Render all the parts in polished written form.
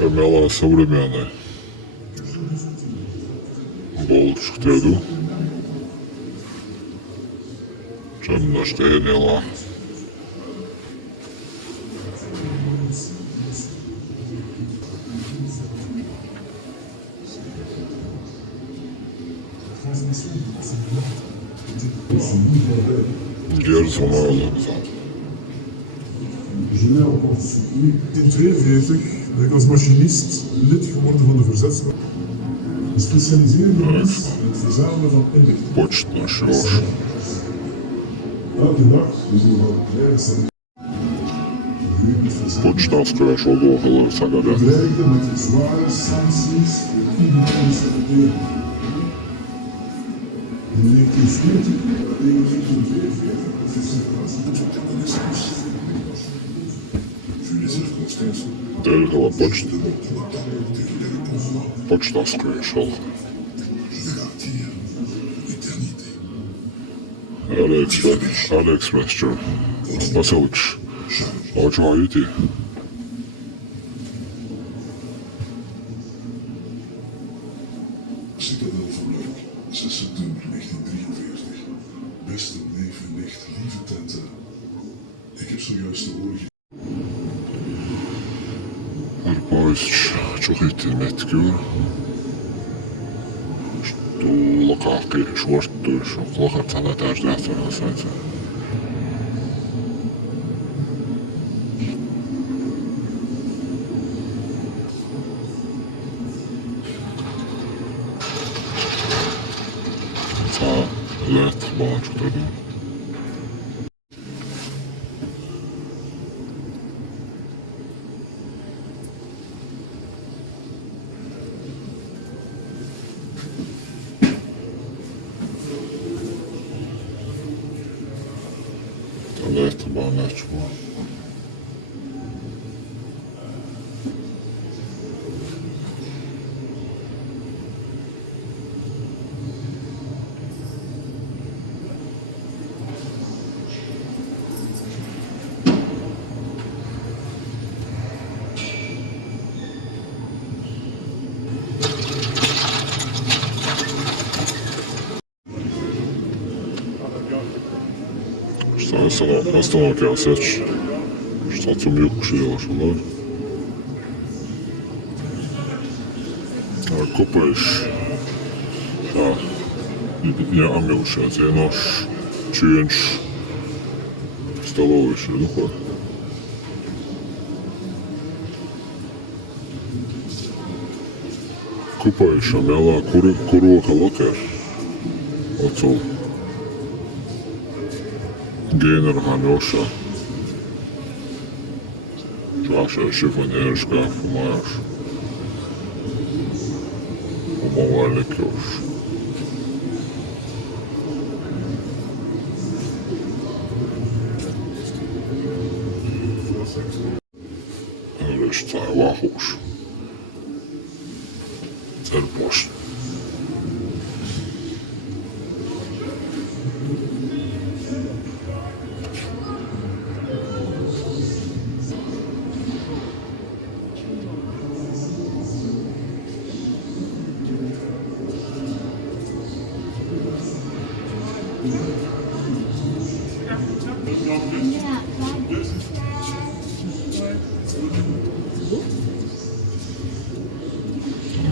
Мела современный. Болчик деду. Темно штенила. Gerzo Meulen. In 1942 ben ik als machinist lid geworden van de verzetsgroep. Gespecialiseerd in het verzamelen van inlichtingen. Почтный шош. Elke nacht doen we wat kleine Почтовская шогола сагада. bedreigden met zware sancties voor illegale saboteren. In 1940 tegen 1942 was de situatie Дельгала почтовская шел. Alex Master. Василыч. А чего идти? Citadel van Luik, 6 september 1943. Beste neef en nicht, lieve tante. Ik heb zojuist te horen Арпаевич, чухайте меткюр. Что лакаки, швартуешь, лохаться на дождаться на сайте. Лет бачу тоді. Лет бачу. Остановки осечь. Что-то мюк шилаш, да? Купаешь. Да. Я амилша, это нож. Чуенш. Столовый шелуха. Купаешь, амела куруха локер. Отцол. Гейнер Ганёша. Чаша шифонер шкаф умаешь. Умывальник уж. Решта вахуш. Терпош.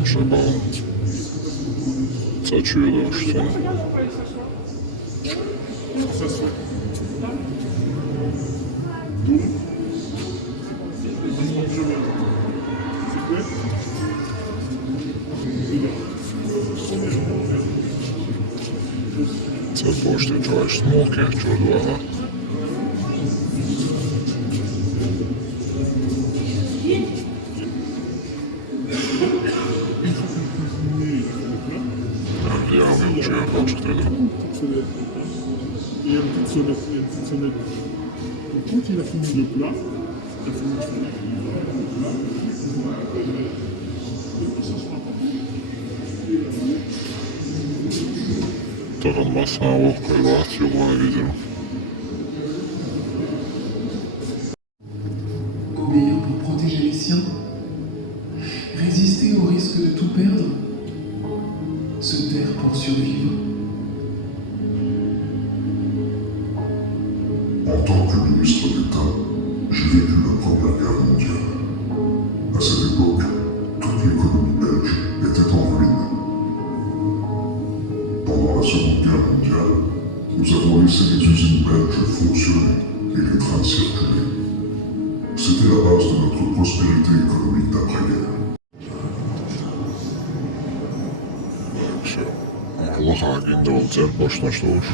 Trzeba co czujesz, co? Це пошти чуєш смоки, чудова. Ja wiem, czy ja patrzę wtedy. Il y a une petite sonnette. Donc quand il a fini le plat, il a fini de faire le plat, et ça sera pas. Torun basına vokal rahat yoluna gidiyorum. Obéir pour protéger les siens. risque de tout perdre. Se taire pour survivre. En tant que ministre d'État, j'ai vécu la Première Guerre mondiale. À cette époque, toute l'économie belge était en ruine. Pendant la Seconde Guerre mondiale, nous avons laissé les usines belges fonctionner et les trains circuler. C'était la base de notre prospérité économique d'après-guerre. Allah hakkında olacak boşuna soğur.